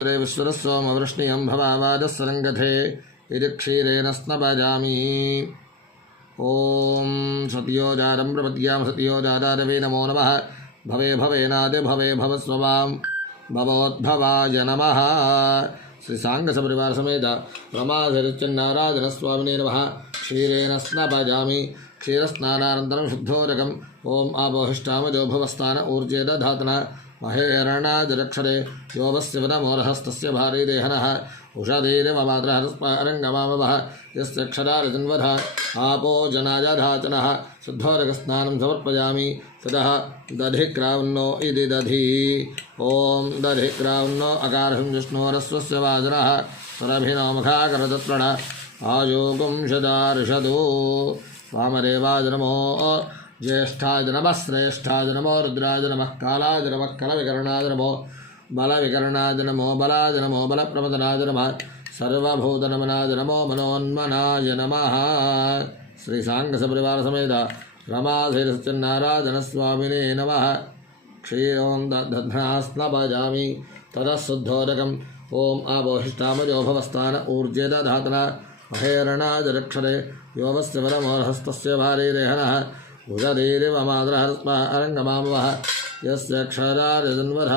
विश्वरस्वमवृष्णियं भवावादस्सरङ्गथे इति क्षीरेण स्नपजामि। ॐ सत्योजातं प्रपद्यां सत्योजातारवे नमो नमः। भवे भवेनादि भवे भवस्ववां भवोद्भवाय नमः। श्री सांग सपरिवार समेत रमाधरिच्चन्नारायण स्वामिने नमः। क्षीरेण स्नपजामि। क्षीरस्नानानन्तरं शुद्धोदकम् ओम आपोहिष्टामजो भवस्थान ऊर्जे दधातन महेरणाजरक्षरे योगस्य वनमोरहस्तस्य भारी देहनः उषधीरिवमात्रहरस्पारङ्गमामवः यस्य क्षरारजन्वधः आपो जनाजधाचनः शुद्धोदकस्नानं समर्पयामि। ततः दधिक्रावन्नो इति दधि। ओम दधिक्रावन्नो अकारहं विष्णोरस्वस्य वाजनः स्वरभिनो मुखाकरतत्प्रण आयोगं शदार्षदो वामदेवाय नमो। ज्येष्ठाय नमः श्रेष्ठाय नमो रुद्राय नमः कालाय नमः कलविकरणाय नमो बलविकरणाय नमो बलाय नमो बलप्रमदनाय नमः सर्वभूतनमनाय नमो मनोन्मनाय नमः। श्री सांग सपरिवार समेत रमाधीरश्चन्नारायण स्वामिने नमः। क्षीरों दध्नास्नपजामि ततः शुद्धोदकम् ओम आपोहिष्टामजो भवस्थान ऊर्जे दधातन महेरणाजरक्षरे योगस्य वरमोहस्तस्य भारी देहनः उषधीरिवमात्रहरस्पारङ्गमामवः यस्य क्षरारजन्वधः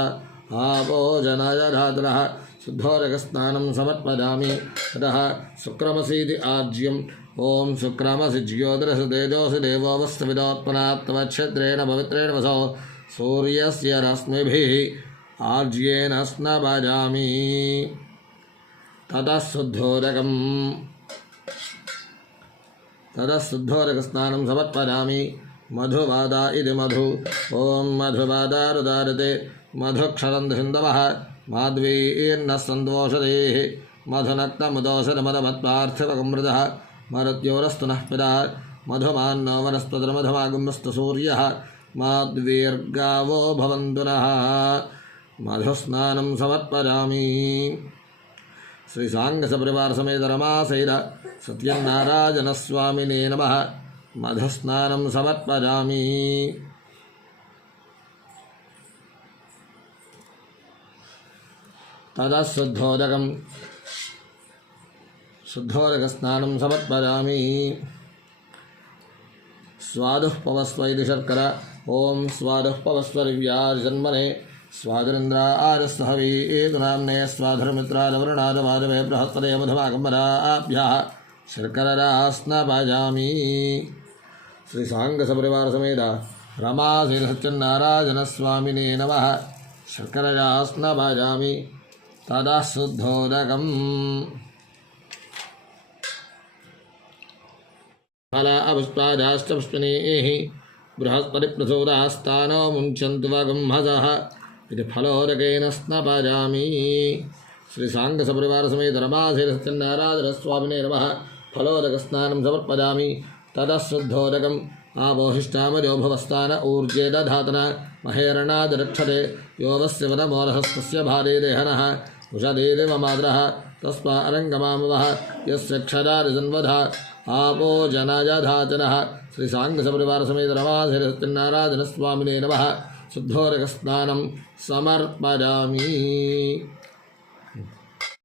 आपो जनाजधातनः शुद्धोदकस्नानं समर्पयामि। ततः शुक्रमसीति आज्यम् ओम शुक्रमसि ज्योतिरसि तेजोसि देवो वस्तुविदोत्पन्नात्तवक्षेत्रेण पवित्रेण वसो सूर्यस्य रश्मिभिः आज्येन स्नपजामि। ततः शुद्धोदकस्नानं समर्पयामि। मधुवादा इति मधु ओम मधुवादारुदारते मधुक्षरन्धसिन्धवः माध्वीर्नः सन्दोषधेः मधुनक्तमुदोषधमदमत्पार्थिवकमृतः मरुत्योरस्तु नः पितः मधुमान्नो वनस्पतिर्मधुमागुम्बस्तु सूर्यः माध्वीर्गावो भवन्तु नः। मधुस्नानं समर्पयामि। श्री सांग सपरिवार समेत रमासैर सत्यनारायण स्वामिने नमः। मधुस्नानं समर्पयामि। ततः शुद्धोदकस्नानं समर्पयामि। स्वादुः पवस्व इति शर्करा ओम स्वादुः पवस्वर्व्याजन्मने स्वादुरिन्द्राजस्सहवी नाम्ने स्वाधर्मित्राजवरुणाजवाजवे बृहस्पते मधुमाकम्बराभ्यः शर्करास्नपजामि। श्री सांग सपरिवार समेत रमाधीरश्चन्नारायण स्वामिने नमः। शर्करास्नपजामि। ततः शुद्धोदकम् फला अपुष्पाजाश्च पुष्पिनीः बृहस्पतिप्रचोदास्तानो मुञ्चन्तु वगुंहसः इति फलोदकेन स्नपजामि। श्री सांग सपरिवार समेत रमाधीरश्चन्नारायण स्वामिने नमः। फलोदकस्नानं समर्पयामि। ततः शुद्धोदकम् आपोहिष्टामजो भवस्थान ऊर्जे दधातन महेरणाजरक्षते योगस्य वनमोरहस्तस्य भारे देहनः उषधीरिवमात्रः तस्मारङ्गमामवः यस्य क्षरारजन्वधः आपो जनाजधाचनः। श्री सांग सपरिवार समेत रमाधीरश्चन्नारायण स्वामिने नमः। शुद्धोदकस्नानं समर्पयामि।